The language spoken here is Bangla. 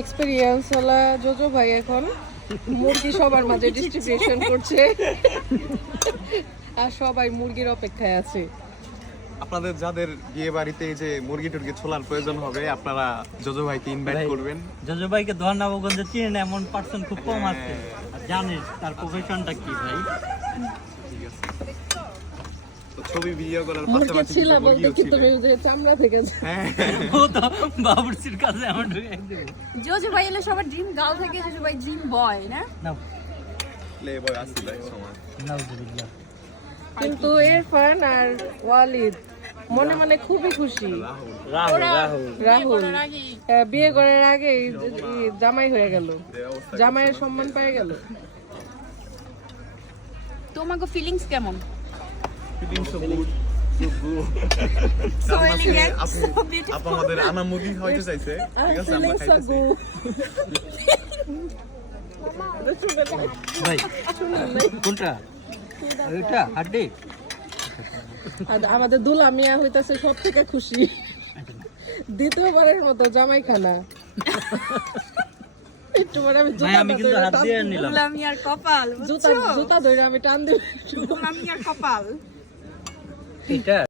এক্সপিরিয়েন্স ওলা জোজো ভাই এখন। মুরগি সবার মাঝে ডিস্ট্রিবিউশন করছে। আর সবাই মুরগির অপেক্ষায় আছে। আপনাদের যাদের বিয়ে বাড়িতে যে মুরগি টুরগি ছোলার প্রয়োজন হবে আপনারা জজো ভাইকে ইনভাইট করবেন। জজু ভাইকে ধর্নাবগঞ্জে চিনেন এমন পার্সন খুব কম আছে। জানিস তার প্রফেশনটা কি ভাই? ছবি ভিডিও করার পাশাপাশি ছিল বলতে কি তুমি যে চামড়া থেকে হ্যাঁ। ও তো বাবুর্চির কাছে আমার ঢুকে জোজো ভাই এলে সবার ড্রিম গার্ল থেকে জোজো ভাই ড্রিম বয় না? না লে বয় আসি ভাই সময়। নাউজুবিল্লাহ কিন্তু ইরফান আর ওয়ালিদ মনে মনে খুবই খুশি। রাহুল বিয়ে করার আগে জামাই হয়ে গেল। জামাইয়ের সম্মান পেয়ে গেল। তোমাকে ফিলিংস কেমন? ফিটিং সো গুড আমাদের আনা মুরগি খাওয়াইতে চাইছে। ঠিক আছে আমরা খাইতেছি। ভাই কোনটা? ওইটা হাড্ডি? আমাদের দুলা মিয়া হইতাছে সব থেকে খুশি। দ্বিতীয়বারের মতো জামাই খানা একটু পরে আমি জুতা আমি কিন্তু হাত দিয়ে নিলাম। গোলামি আর কপাল জুতা জুতা ধরে আমি টান দিব গোলামি আর কপাল। he does.